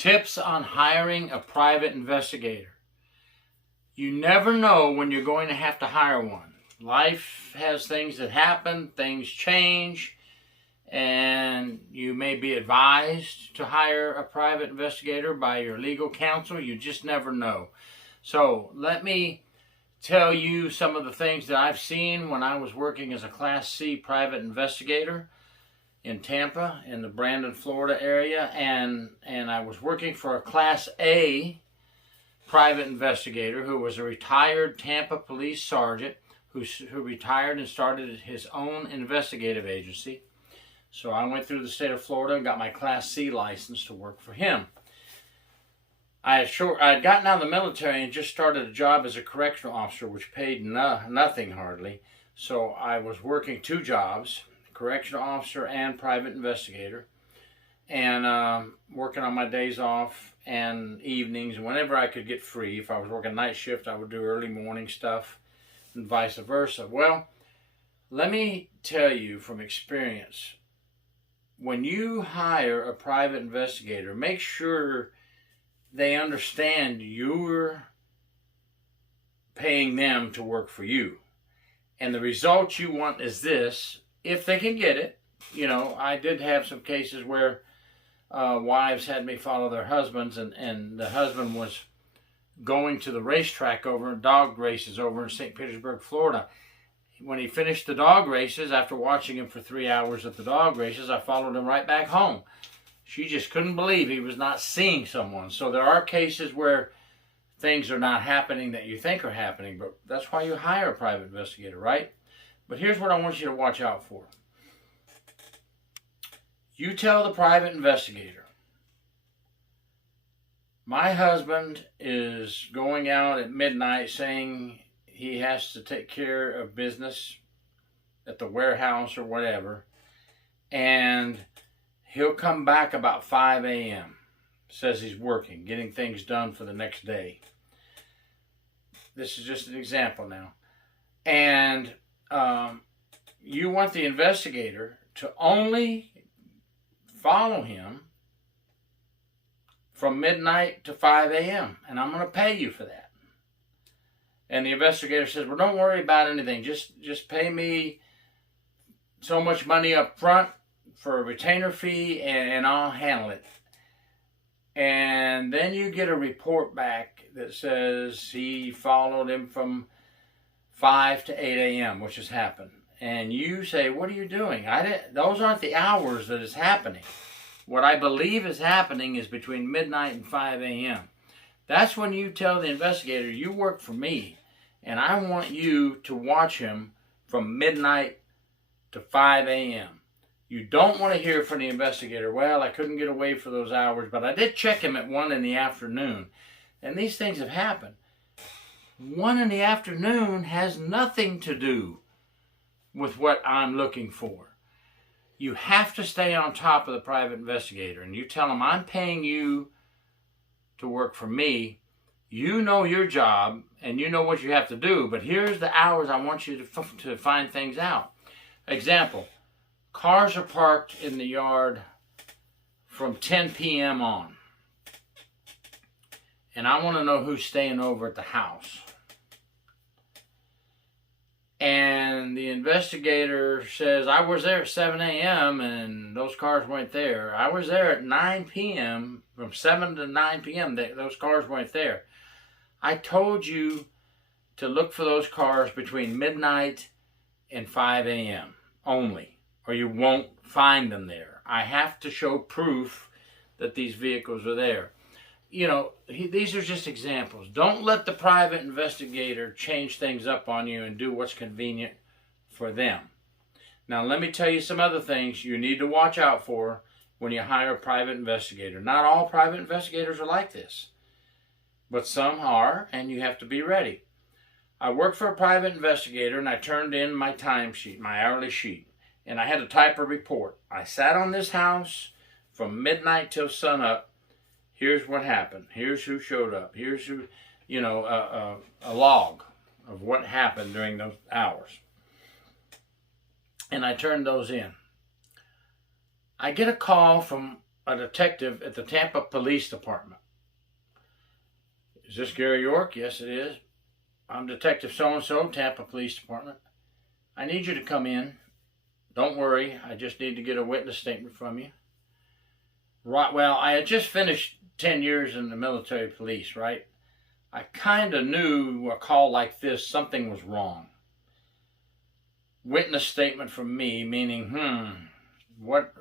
Tips on hiring a private investigator. You never know when you're going to have to hire one. Life has things that happen, things change, and you may be advised to hire a private investigator by your legal counsel. You just never know. So let me tell you some of the things that I've seen when I was working as a Class C private investigator in Tampa, in the Brandon, Florida area, and I was working for a Class A private investigator who was a retired Tampa police sergeant who retired and started his own investigative agency. So I went through the state of Florida and got my Class C license to work for him. I had gotten out of the military and just started a job as a correctional officer, which paid nothing hardly. So I was working two jobs, correctional officer and private investigator, and working on my days off and evenings whenever I could get free. If I was working night shift, I would do early morning stuff and vice versa. Well, let me tell you from experience, when you hire a private investigator, make sure they understand you're paying them to work for you. And the result you want is this, if they can get it. You know, I did have some cases where wives had me follow their husbands, and the husband was going to the racetrack over in dog races over in St. Petersburg, Florida. When he finished the dog races, after watching him for 3 hours at the dog races, I followed him right back home. She just couldn't believe he was not seeing someone. So there are cases where things are not happening that you think are happening, but that's why you hire a private investigator, right? But here's what I want you to watch out for. You tell the private investigator, my husband is going out at midnight saying he has to take care of business at the warehouse or whatever, and he'll come back about 5 a.m. Says he's working, getting things done for the next day. This is just an example now. And you want the investigator to only follow him from midnight to 5 a.m. and I'm going to pay you for that. And the investigator says, well, don't worry about anything. Just pay me so much money up front for a retainer fee and I'll handle it. And then you get a report back that says he followed him from 5 to 8 a.m., which has happened. And you say, what are you doing? Those aren't the hours that is happening. What I believe is happening is between midnight and 5 a.m. That's when you tell the investigator, you work for me, and I want you to watch him from midnight to 5 a.m. You don't want to hear from the investigator, well, I couldn't get away for those hours, but I did check him at 1 in the afternoon. And these things have happened. 1 in the afternoon has nothing to do with what I'm looking for. You have to stay on top of the private investigator, and you tell him, I'm paying you to work for me. You know your job, and you know what you have to do, but here's the hours I want you to find things out. Example, cars are parked in the yard from 10 p.m. on, and I want to know who's staying over at the house. And the investigator says, I was there at 7 a.m. and those cars weren't there. I was there at 9 p.m. From 7 to 9 p.m. Those cars weren't there. I told you to look for those cars between midnight and 5 a.m. only, or you won't find them there. I have to show proof that these vehicles are there. You know, these are just examples. Don't let the private investigator change things up on you and do what's convenient for them. Now, let me tell you some other things you need to watch out for when you hire a private investigator. Not all private investigators are like this, but some are, and you have to be ready. I worked for a private investigator, and I turned in my timesheet, my hourly sheet, and I had to type a report. I sat on this house from midnight till sunup. Here's what happened. Here's who showed up. Here's who, you know, a log of what happened during those hours. And I turned those in. I get a call from a detective at the Tampa Police Department. Is this Gary York? Yes, it is. I'm Detective so-and-so, Tampa Police Department. I need you to come in. Don't worry, I just need to get a witness statement from you. Right, well, I had just finished 10 years in the military police, right? I kind of knew a call like this, something was wrong. Witness statement from me, meaning,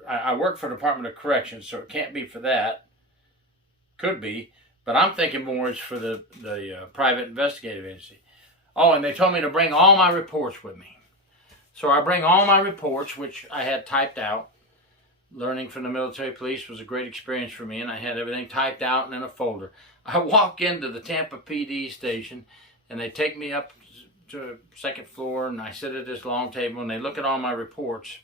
I work for the Department of Corrections, so it can't be for that. Could be, but I'm thinking more it's for the private investigative agency. Oh, and they told me to bring all my reports with me. So I bring all my reports, which I had typed out. Learning from the military police was a great experience for me, and I had everything typed out and in a folder. I walk into the Tampa PD station, and they take me up to the second floor, and I sit at this long table, and they look at all my reports,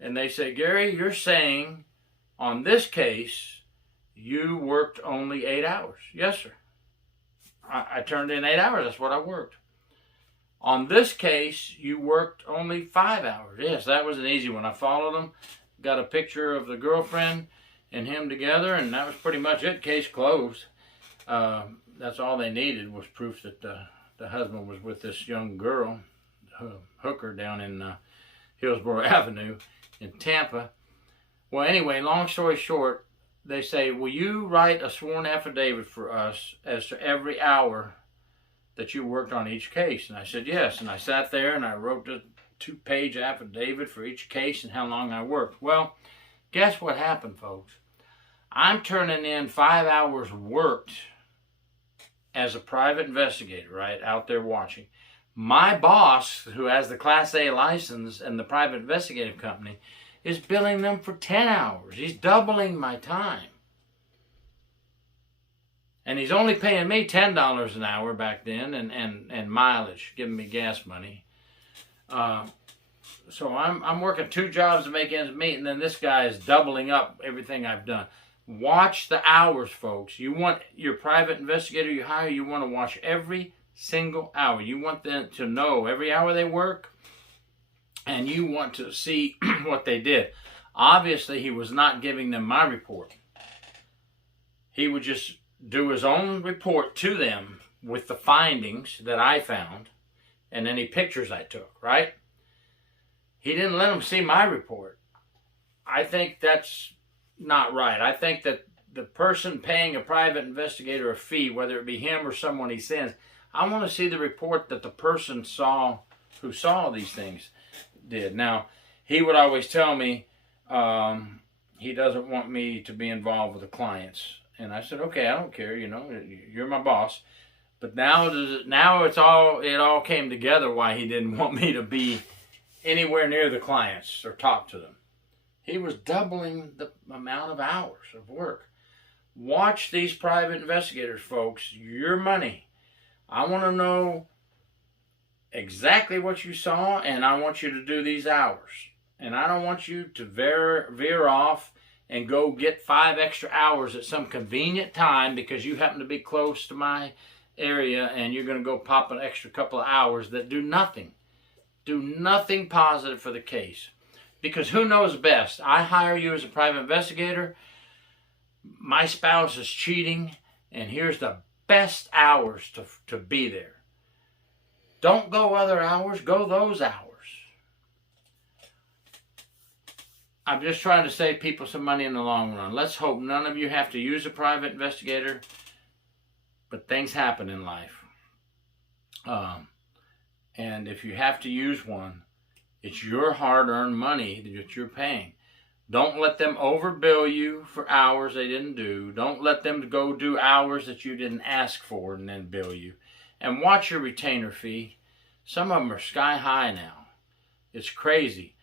and they say, Gary, you're saying on this case you worked only 8 hours. Yes, sir. I turned in 8 hours. That's what I worked. On this case, you worked only 5 hours. Yes, that was an easy one. I followed them, got a picture of the girlfriend and him together, and that was pretty much it. Case closed. That's all they needed was proof that the husband was with this young girl, hooker down in Hillsborough Avenue in Tampa. Well, anyway, long story short, they say, will you write a sworn affidavit for us as to every hour that you worked on each case? And I said, yes. And I sat there and I wrote a 2-page affidavit for each case and how long I worked. Well, guess what happened, folks? I'm turning in 5 hours worked as a private investigator, right, out there watching. My boss, who has the Class A license and the private investigative company, is billing them for 10 hours. He's doubling my time. And he's only paying me $10 an hour back then and mileage, giving me gas money. So I'm working 2 jobs to make ends meet, and then this guy is doubling up everything I've done. Watch the hours, folks. You want your private investigator you hire, you want to watch every single hour. You want them to know every hour they work, and you want to see what they did. Obviously, he was not giving them my report. He would just do his own report to them with the findings that I found and any pictures I took, right? He didn't let them see my report. I think that's not right. I think that the person paying a private investigator a fee, whether it be him or someone he sends, I want to see the report that the person saw who saw these things did. Now, he would always tell me he doesn't want me to be involved with the clients. And I said, okay, I don't care, you're my boss. But now it all came together why he didn't want me to be anywhere near the clients or talk to them. He was doubling the amount of hours of work. Watch these private investigators, folks. Your money. I want to know exactly what you saw, and I want you to do these hours. And I don't want you to veer off and go get 5 extra hours at some convenient time because you happen to be close to my area and you're going to go pop an extra couple of hours that do nothing. Do nothing positive for the case. Because who knows best? I hire you as a private investigator. My spouse is cheating, and here's the best hours to be there. Don't go other hours, go those hours. I'm just trying to save people some money in the long run. Let's hope none of you have to use a private investigator, but things happen in life. And if you have to use one, it's your hard-earned money that you're paying. Don't let them overbill you for hours they didn't do. Don't let them go do hours that you didn't ask for and then bill you. And watch your retainer fee. Some of them are sky high now. It's crazy.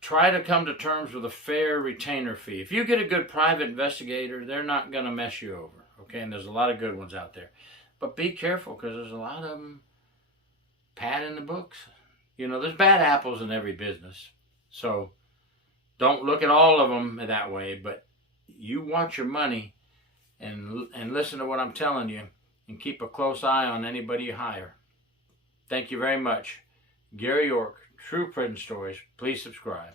Try to come to terms with a fair retainer fee. If you get a good private investigator, they're not going to mess you over. Okay, and there's a lot of good ones out there. But be careful because there's a lot of them padding the books. There's bad apples in every business. So don't look at all of them that way, but you watch your money and listen to what I'm telling you and keep a close eye on anybody you hire. Thank you very much. Gary York, True Prison Stories. Please subscribe.